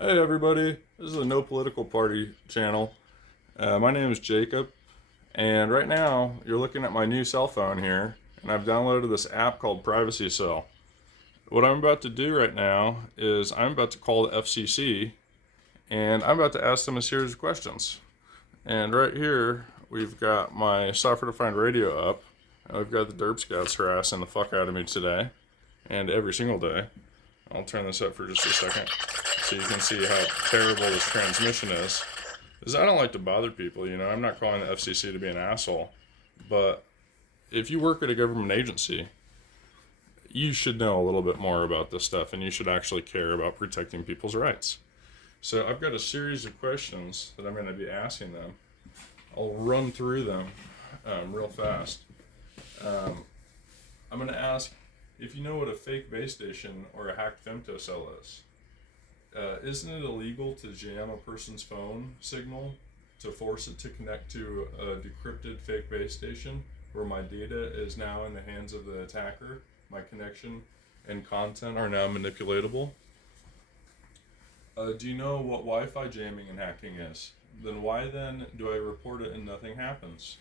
Hey everybody, this is the No Political Party channel. My name is Jacob, and right now you're looking at my new cell phone here, and I've downloaded this app called Privacy Cell. What I'm about to do right now is I'm about to call the FCC, and I'm about to ask them a series of questions. And right here, we've got my software-defined radio up, and we've got the Derp Scouts harassing the fuck out of me today, and every single day. I'll turn this up for just a second so you can see how terrible this transmission is. Because I don't like to bother people, I'm not calling the FCC to be an asshole. But if you work at a government agency, you should know a little bit more about this stuff and you should actually care about protecting people's rights. So I've got a series of questions that I'm going to be asking them. I'll run through them real fast. I'm going to ask if you know what a fake base station or a hacked femtocell is. Isn't it illegal to jam a person's phone signal to force it to connect to a decrypted fake base station where my data is now in the hands of the attacker? My connection and content are now manipulatable. Do you know what Wi-Fi jamming and hacking is? Then why then do I report it and nothing happens?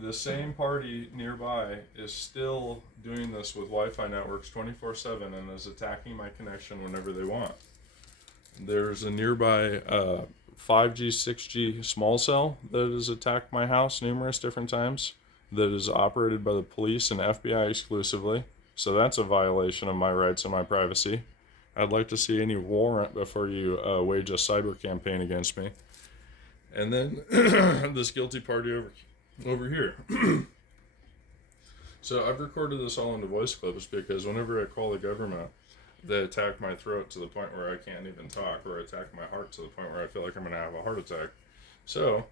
The same party nearby is still doing this with Wi-Fi networks 24/7 and is attacking my connection whenever they want. There's a nearby 5G, 6G small cell that has attacked my house numerous different times, that is operated by the police and f.b.i. exclusively. So that's a violation of my rights and my privacy. I'd like to see any warrant before you wage a cyber campaign against me. And then this guilty party over here. So I've recorded this all into voice clips because whenever I call the government, they attack my throat to the point where I can't even talk, or attack my heart to the point where I feel like I'm going to have a heart attack. So,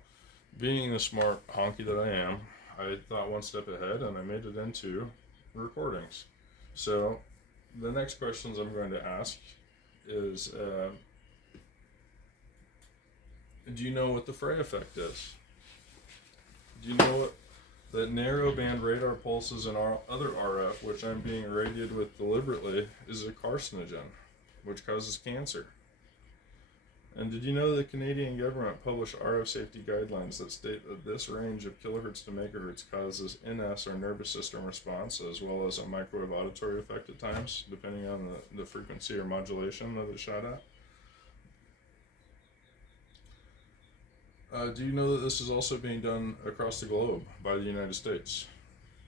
being the smart honky that I am, I thought one step ahead and I made it into recordings. So, the next questions I'm going to ask is, do you know what the fray effect is? Do you know what that narrowband radar pulses and other RF, which I'm being irradiated with deliberately, is a carcinogen, which causes cancer? And did you know the Canadian government published RF safety guidelines that state that this range of kilohertz to megahertz causes NS or nervous system response, as well as a microwave auditory effect at times, depending on the frequency or modulation that it's shot at? Do you know that this is also being done across the globe by the United States?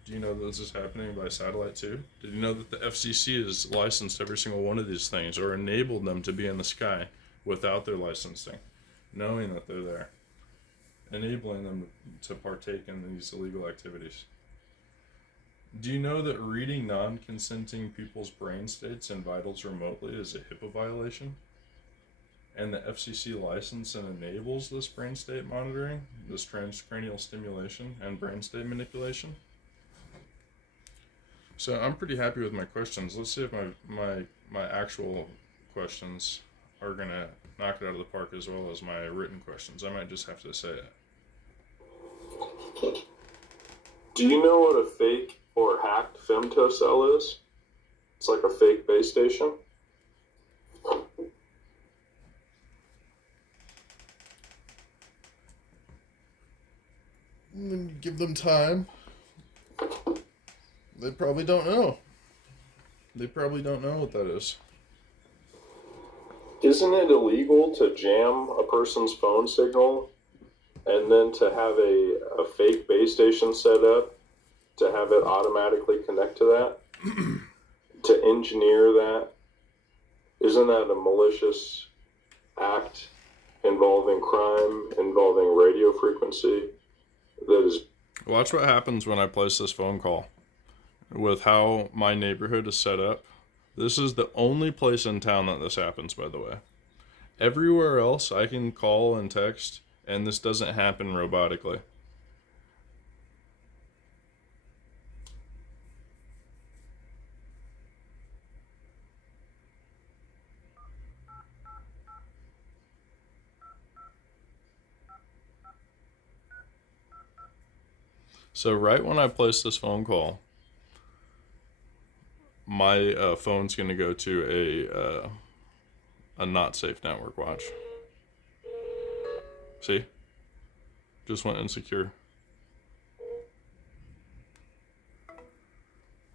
Do you know that this is happening by satellite too? Did you know that the FCC has licensed every single one of these things, or enabled them to be in the sky without their licensing, knowing that they're there, enabling them to partake in these illegal activities? Do you know that reading non-consenting people's brain states and vitals remotely is a HIPAA violation? And the FCC license and enables this brain state monitoring, this transcranial stimulation and brain state manipulation? So I'm pretty happy with my questions. Let's see if my actual questions are gonna knock it out of the park as well as my written questions. I might just have to say it. Do you know what a fake or hacked femtocell is? It's like a fake base station. Give them time. They probably don't know. They probably don't know what that is. Isn't it illegal to jam a person's phone signal and then to have a fake base station set up to have it automatically connect to that? To engineer that? Isn't that a malicious act involving crime, involving radio frequency? That is. Watch what happens when I place this phone call. With how my neighborhood is set up, this is the only place in town that this happens, by the way. Everywhere else, I can call and text, and this doesn't happen robotically. So right when I place this phone call, my phone's going to go to a not safe network. Watch. See? Just went insecure.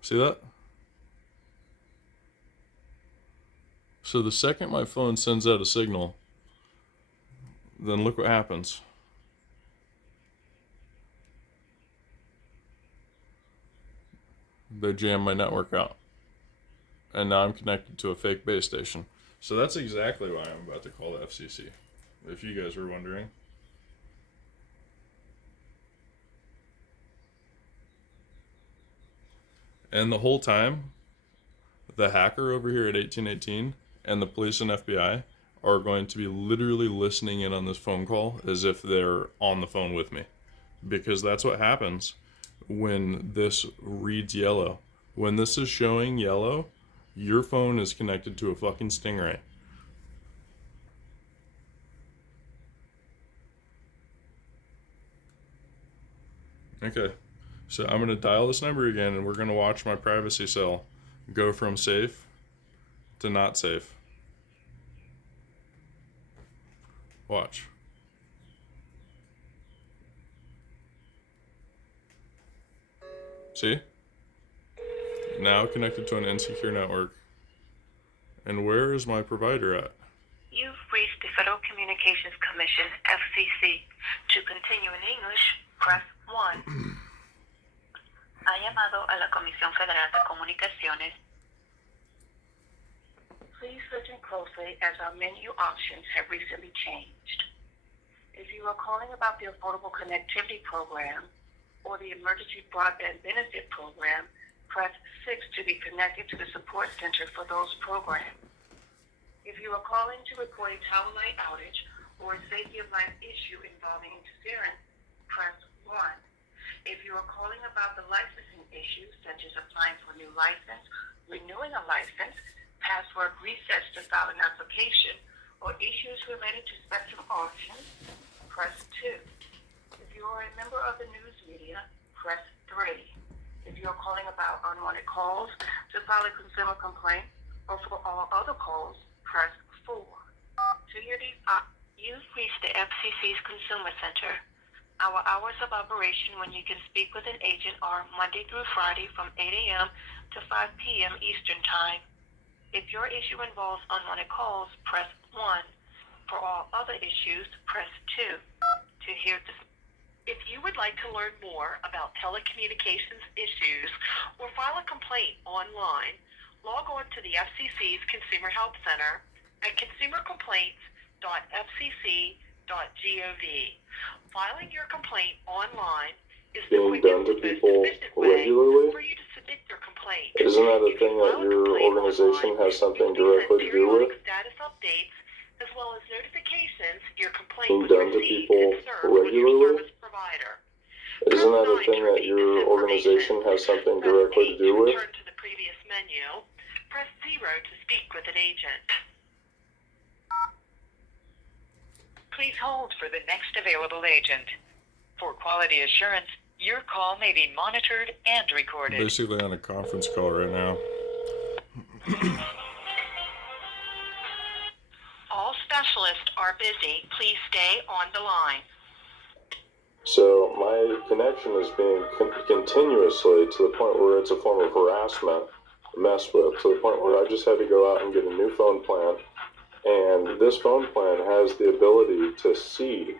See that? So the second my phone sends out a signal, then look what happens. They jam my network out. And now I'm connected to a fake base station. So that's exactly why I'm about to call the FCC, if you guys were wondering. And the whole time, the hacker over here at 1818 and the police and FBI are going to be literally listening in on this phone call as if they're on the phone with me. Because that's what happens when this reads yellow. When this is showing yellow, your phone is connected to a fucking stingray. Okay, so I'm going to dial this number again and we're going to watch my privacy cell go from safe to not safe. Watch. See? Now connected to an insecure network. And where is my provider at? You've reached the Federal Communications Commission, FCC. To continue in English, press 1. Ha llamado a la Comisión Federal de Comunicaciones. Please listen closely as our menu options have recently changed. If you are calling about the Affordable Connectivity Program or the Emergency Broadband Benefit Program, press 6 to be connected to the support center for those programs. If you are calling to report a tower light outage or a safety of life issue involving interference, press 1. If you are calling about the licensing issues, such as applying for a new license, renewing a license, password resets to file an application, or issues related to spectrum auctions, press 2. If you are a member of the news media, press 3. If you are calling about unwanted calls, to file a consumer complaint, or for all other calls, press 4. To hear these you've reached the FCC's Consumer Center. Our hours of operation when you can speak with an agent are Monday through Friday from 8 a.m. to 5 p.m. Eastern Time. If your issue involves unwanted calls, press 1. For all other issues, press 2. To hear this. If you would like to learn more about telecommunications issues or file a complaint online, log on to the FCC's Consumer Help Center at consumercomplaints.fcc.gov. Filing your complaint online is the Being done quickest to and most people efficient way regularly? for you to submit your complaint. Isn't that a If thing you that file a your complaint organization online, has something you'll be sent directly to do with? periodic status updates as well as notifications your complaint Being was done to received people and served with your regularly? service provider. Isn't that a Press 9 thing to that repeat your this organization information. has something Press directly 8 to do to with? return to the previous menu. Press 0 to speak with an agent. Please hold for the next available agent. For quality assurance, your call may be monitored and recorded. Basically on a conference call right now. All specialists are busy. Please stay on the line. So my connection is being continuously, to the point where it's a form of harassment, messed with, to the point where I just had to go out and get a new phone plan. And this phone plan has the ability to see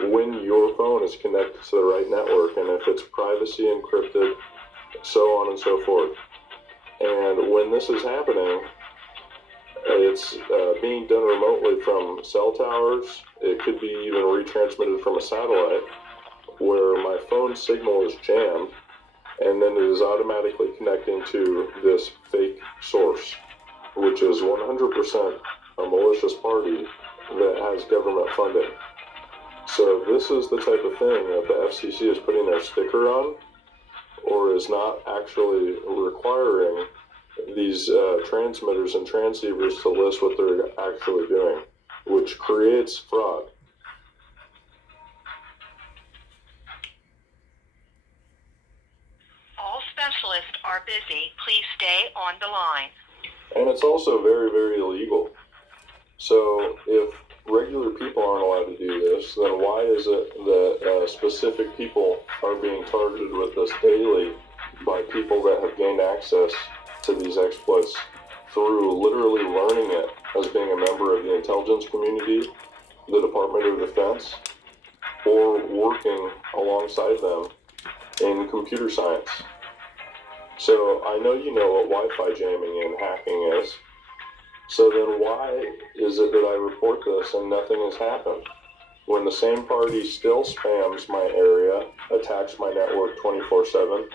when your phone is connected to the right network and if it's privacy encrypted, so on and so forth. And when this is happening, it's being done remotely from cell towers. It could be even retransmitted from a satellite, where my phone signal is jammed, and then it is automatically connecting to this fake source, which is 100% a malicious party that has government funding. So this is the type of thing that the FCC is putting their sticker on, or is not actually requiring these transmitters and transceivers to list what they're actually doing, which creates fraud. are busy. Please stay on the line. And it's also very, very illegal. So if regular people aren't allowed to do this, then why is it that specific people are being targeted with this daily by people that have gained access to these exploits through literally learning it as being a member of the intelligence community, the Department of Defense, or working alongside them in computer science? So I know you know what Wi-Fi jamming and hacking is. So then why is it that I report this and nothing has happened? When the same party still spams my area, attacks my network 24/7,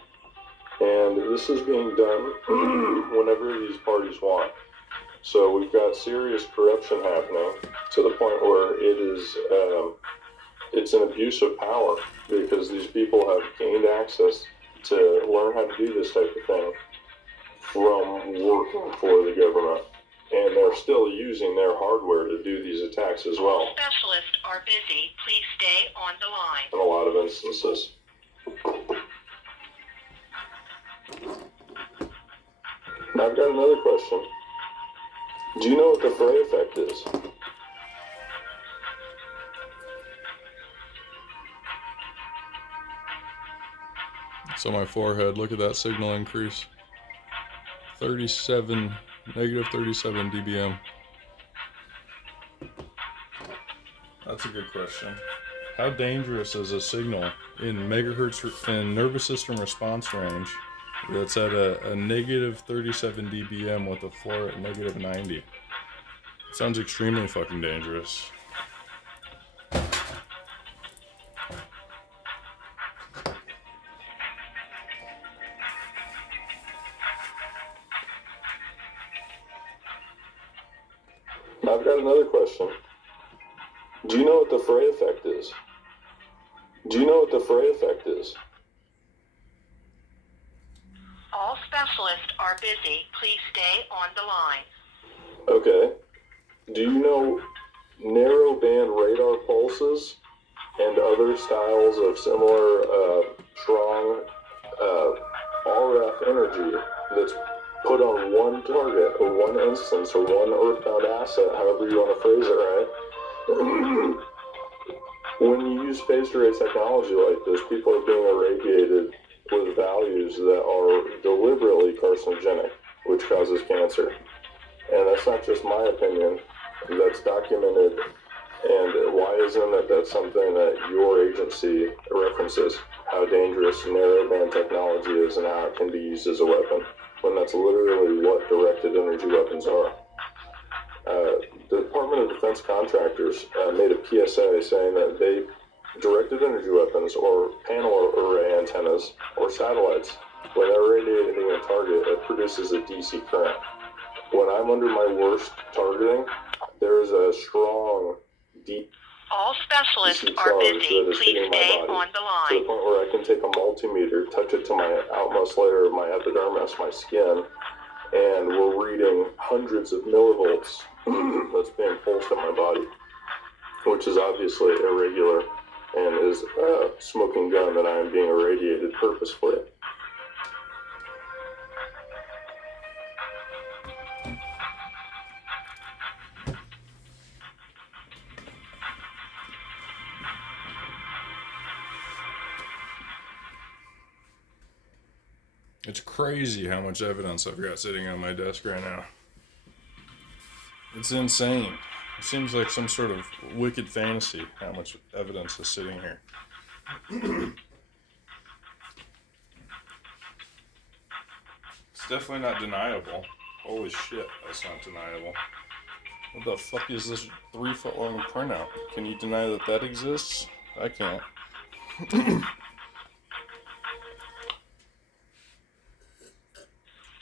and this is being done whenever these parties want. So we've got serious corruption happening to the point where it's an abuse of power, because these people have gained access to learn how to do this type of thing from working for the government. And they're still using their hardware to do these attacks as well. Specialists are busy. Please stay on the line. In a lot of instances. Now I've got another question. Do you know what the Frey effect is? It's on my forehead. Look at that signal increase. 37, negative 37 dBm. That's a good question. How dangerous is a signal in megahertz and nervous system response range that's at a negative 37 dBm with a floor at negative 90? Sounds extremely fucking dangerous. Now I've got another question. Do you know what the Frey effect is? Do you know what the Frey effect is? All specialists are busy. Please stay on the line. Okay. Do you know narrowband radar pulses and other styles of similar strong RF energy that's put on one target or one instance or one earthbound asset, however you want to phrase it, right? When you use phased array technology like this, people are being irradiated with values that are deliberately carcinogenic, which causes cancer. And that's not just my opinion, that's documented. And why isn't it that's something that your agency references, how dangerous narrowband technology is and how it can be used as a weapon, when that's literally what directed energy weapons are? The Department of Defense contractors made a PSA saying that directed energy weapons or panel array antennas or satellites, when they're radiating a target, it produces a DC current. When I'm under my worst targeting, there is a strong deep All specialists DC are charge busy. that is Please hitting stay my body on the to the line. point where I can take a multimeter, touch it to my outmost layer of my epidermis, my skin, and we're reading hundreds of millivolts that's being pulsed at my body, which is obviously irregular and is a smoking gun that I am being irradiated purposefully. It's crazy how much evidence I've got sitting on my desk right now. It's insane. It seems like some sort of wicked fantasy how much evidence is sitting here. It's definitely not deniable. Holy shit, that's not deniable. What the fuck is this 3-foot long printout? Can you deny that that exists? I can't.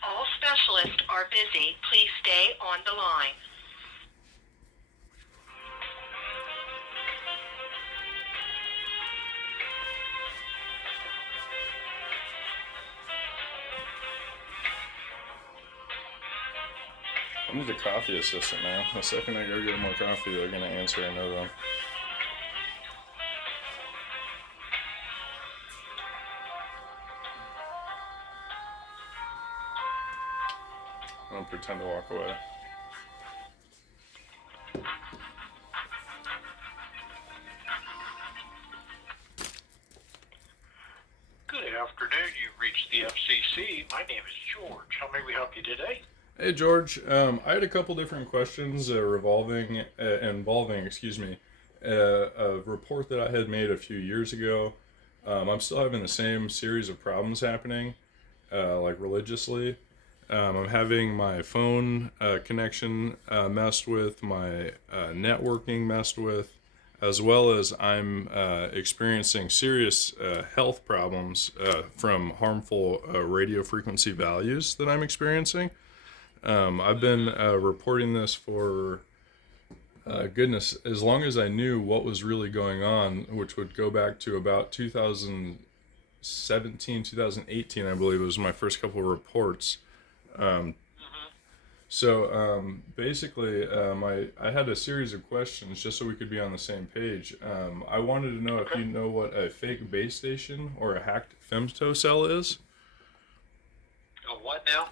All specialists are busy. Please stay on the line. I need a coffee assistant now. The second I go get more coffee, they're gonna answer. I know them. I'm gonna pretend to walk away. Good afternoon. You've reached the FCC. My name is George. How may we help you today? Hey George, I had a couple different questions involving, a report that I had made a few years ago. I'm still having the same series of problems happening, like religiously. I'm having my phone connection messed with, my networking messed with, as well as I'm experiencing serious health problems from harmful radio frequency values that I'm experiencing. I've been reporting this for goodness, as long as I knew what was really going on, which would go back to about 2017, 2018, I believe was my first couple of reports. Um, basically, I had a series of questions just so we could be on the same page. I wanted to know if you know what a fake base station or a hacked femtocell is. A what now?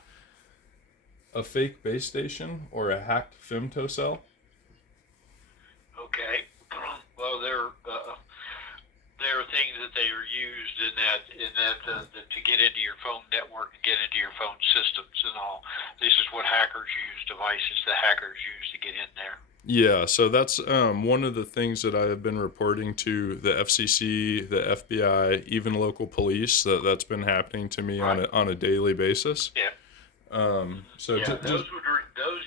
A fake base station or a hacked femtocell? Okay. Well, there are things that they are used to get into your phone network and get into your phone systems and all. This is what hackers use, devices that hackers use to get in there. Yeah, so that's one of the things that I have been reporting to the FCC, the FBI, even local police. That's been happening to me Right. on a daily basis. Yeah. So Yeah. just Those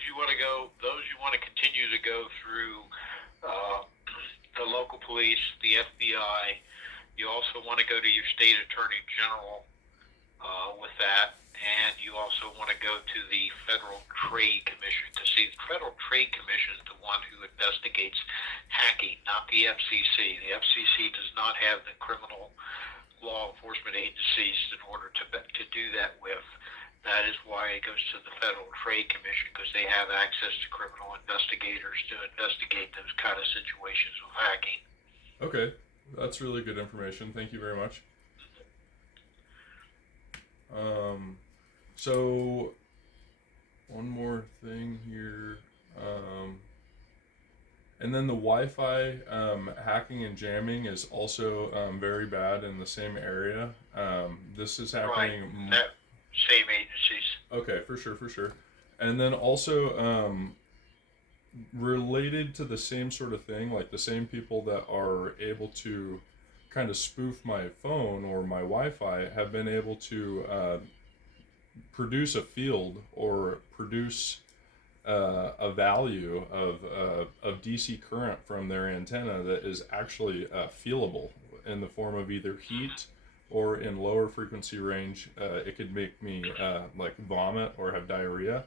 you want to go. Those you want to continue to go through the local police, the FBI. You also want to go to your state attorney general with that, and you also want to go to the Federal Trade Commission, because see, the Federal Trade Commission is the one who investigates hacking, not the FCC. The FCC does not have the criminal law enforcement agencies in order to do that with. That is why it goes to the Federal Trade Commission, because they have access to criminal investigators to investigate those kind of situations of hacking. okay, that's really good information. Thank you very much. So one more thing here. And then the Wi-Fi hacking and jamming is also very bad in the same area. This is happening. Right. That same agencies. Okay, for sure. And then also related to the same sort of thing, like the same people that are able to kind of spoof my phone or my Wi-Fi have been able to produce a field or produce a value of DC current from their antenna that is actually feelable in the form of either heat or in lower frequency range. It could make me like vomit or have diarrhea.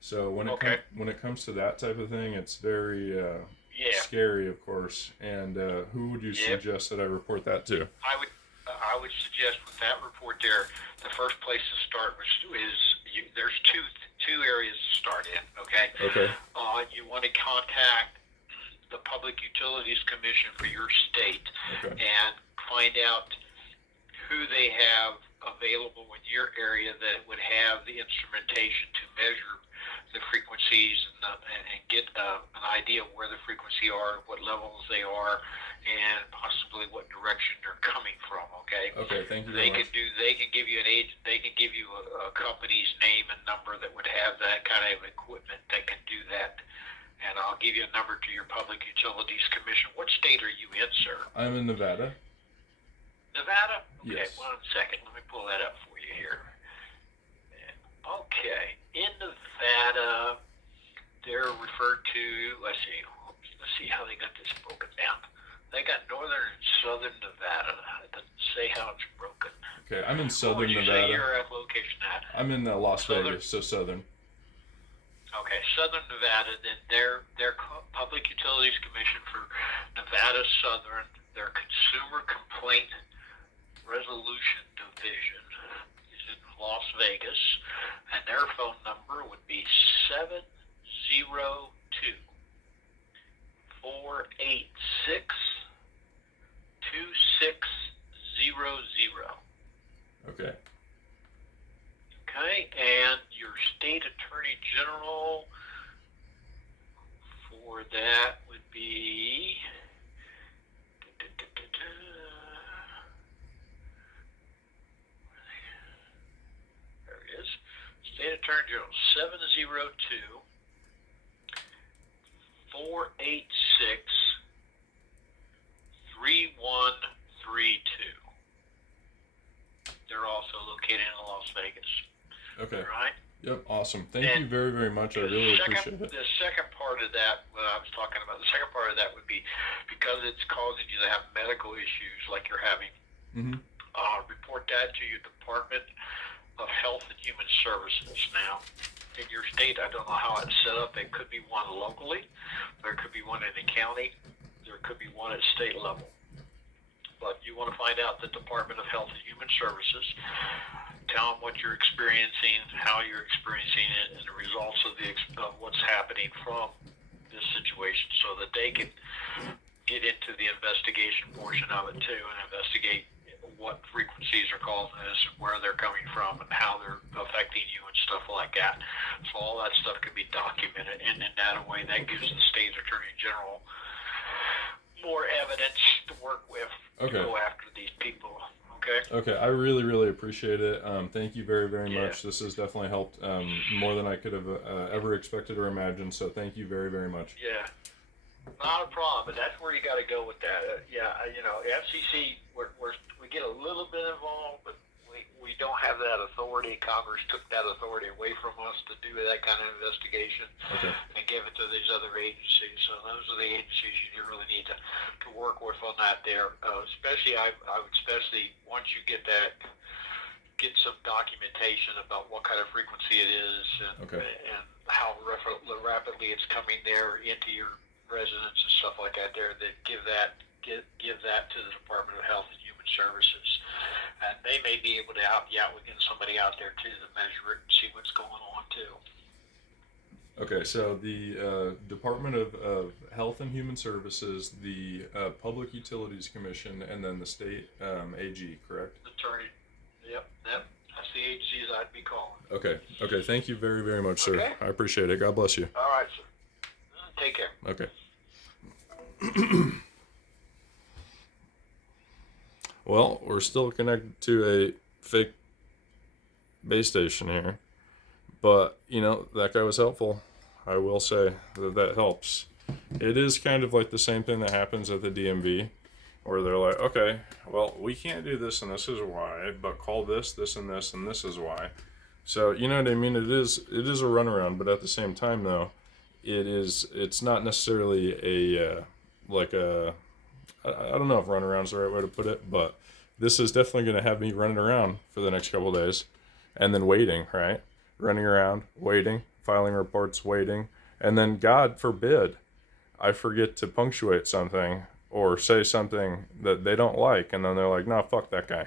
So when it comes to that type of thing, it's very scary, of course. And who would you suggest that I report that to? I would suggest with that report there, the first place to start there's two areas to start in. Okay. Okay. You want to contact the Public Utilities Commission for your state and find out who they have available in your area that would have the instrumentation to measure the frequencies and get an idea of where the frequency are, what levels they are, and possibly what direction they're coming from. Okay. Okay. Thank you very much. They can give you They can give you a company's name and number that would have that kind of equipment that can do that. And I'll give you a number to your Public Utilities Commission. What state are you in, sir? I'm in Nevada. Nevada? Okay, Yes. 1 second. Let me pull that up for you here. Okay. In Nevada, they're referred to, let's see how they got this broken down. They got northern and southern Nevada. It doesn't say how it's broken. Okay, I'm in southern Nevada. Nevada. Say your location at? I'm in Las Vegas, so southern. Okay, southern Nevada, then their Public Utilities Commission for Nevada Southern, their Consumer Complaint Resolution Division is in Las Vegas, and their phone number would be 702 486 2600. Okay. Okay, and your state attorney general for that would be there it is. State Attorney General 702-486-3132. They're also located in Las Vegas. Okay. All right. Yep. Awesome. Thank you very, very much. I really appreciate it. The second part of that, what I was talking about, the second part of that would be because it's causing you to have medical issues like you're having. Mm-hmm. Report that to your Department of Health and Human Services. Now, in your state, I don't know how it's set up. There could be one locally. There could be one in the county. There could be one at state level. But you want to find out the Department of Health and Human Services. Tell them what you're experiencing, how you're experiencing it, and the results of what's happening from this situation, so that they can get into the investigation portion of it too, and investigate what frequencies are causing this, where they're coming from, and how they're affecting you and stuff like that. So all that stuff can be documented, and in that way, that gives the state attorney general more evidence to work with to go after these people. Okay, I really, really appreciate it. Thank you very, very much. This has definitely helped more than I could have ever expected or imagined, so thank you very, very much. Yeah, not a problem, but that's where you got to go with that. FCC, we get a little bit involved, but we don't have that authority. Congress took that authority away from us to do that kind of investigation and give it to these other agencies. So those are the agencies you really need to work with on that there. Especially, I would especially, once you get some documentation about what kind of frequency it is and how rapidly it's coming there into your residents and stuff like that there, that give that to the Department of Health and Human Services. And they may be able to help you out with getting somebody out there too to measure it and see what's going on too. Okay, so the Department of Health and Human Services, the Public Utilities Commission, and then the state AG, correct? Attorney. Yep. That's the agencies I'd be calling. Okay. Thank you very, very much, sir. I appreciate it. God bless you. All right, sir. Take care. Okay. Well, we're still connected to a fake base station here. But, that guy was helpful. I will say that helps. It is kind of like the same thing that happens at the DMV, where they're like, okay, well, we can't do this and this is why, but call this, and this, and this is why. So, you know what I mean? It is a runaround, but at the same time, though, it's not necessarily I don't know if runaround's the right way to put it, but this is definitely going to have me running around for the next couple of days and then waiting, right? Running around, waiting, filing reports, waiting, and then God forbid I forget to punctuate something or say something that they don't like, and then they're like, no, fuck that guy.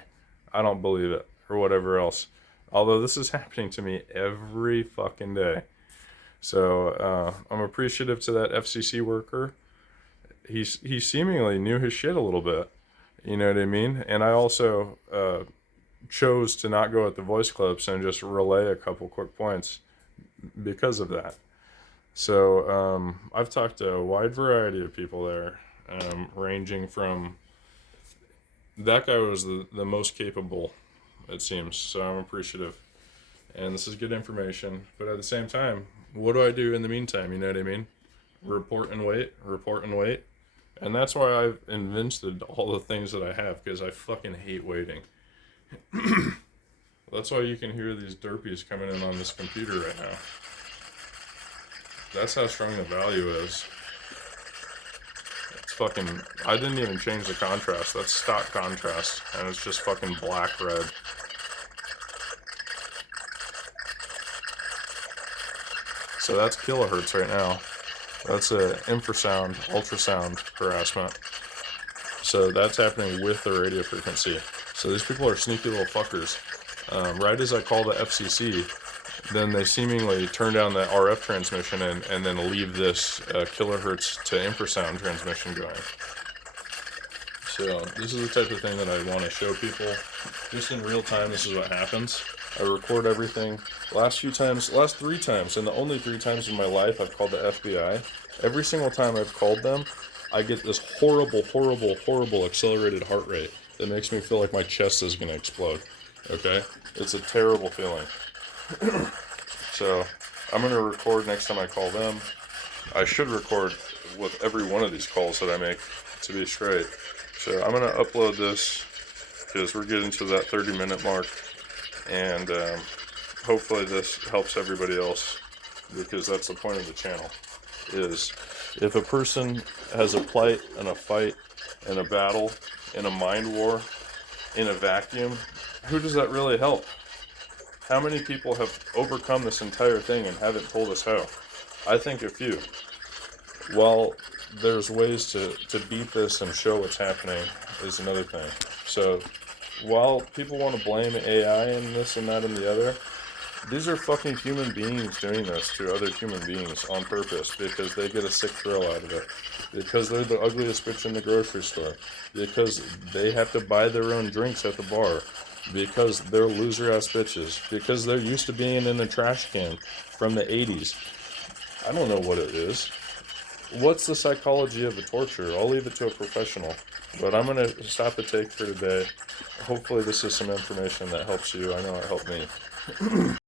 I don't believe it, or whatever else. Although this is happening to me every fucking day. So I'm appreciative to that FCC worker. He seemingly knew his shit a little bit. You know what I mean? And I also chose to not go at the voice clips and just relay a couple quick points because of that. So I've talked to a wide variety of people there, ranging from that guy was the most capable, it seems. So I'm appreciative. And this is good information. But at the same time, what do I do in the meantime? You know what I mean? Report and wait. And that's why I've invented all the things that I have, because I fucking hate waiting. That's why you can hear these derpies coming in on this computer right now. That's how strong the value is. It's fucking... I didn't even change the contrast. That's stock contrast. And it's just fucking black-red. So that's kilohertz right now. That's a infrasound, ultrasound harassment. So that's happening with the radio frequency. So these people are sneaky little fuckers. Right as I call the FCC, then they seemingly turn down the RF transmission and then leave this kilohertz to infrasound transmission going. So this is the type of thing that I want to show people. Just in real time, this is what happens. I record everything. Last 3 times, and the only 3 times in my life I've called the FBI, every single time I've called them, I get this horrible, horrible, horrible accelerated heart rate that makes me feel like my chest is going to explode. Okay? It's a terrible feeling. So I'm going to record next time I call them. I should record with every one of these calls that I make to be straight. So I'm going to upload this because we're getting to that 30-minute mark, and hopefully this helps everybody else, because that's the point of the channel, is if a person has a plight and a fight and a battle in a mind war in a vacuum, who does that really help? How many people have overcome this entire thing and haven't told us how? I think a few. Well, there's ways to beat this and show what's happening is another thing. So while people want to blame AI and this and that and the other, these are fucking human beings doing this to other human beings on purpose because they get a sick thrill out of it. Because they're the ugliest bitch in the grocery store. Because they have to buy their own drinks at the bar. Because they're loser-ass bitches. Because they're used to being in a trash can from the 80s. I don't know what it is. What's the psychology of the torture? I'll leave it to a professional. But I'm going to stop the take for today. Hopefully this is some information that helps you. I know it helped me.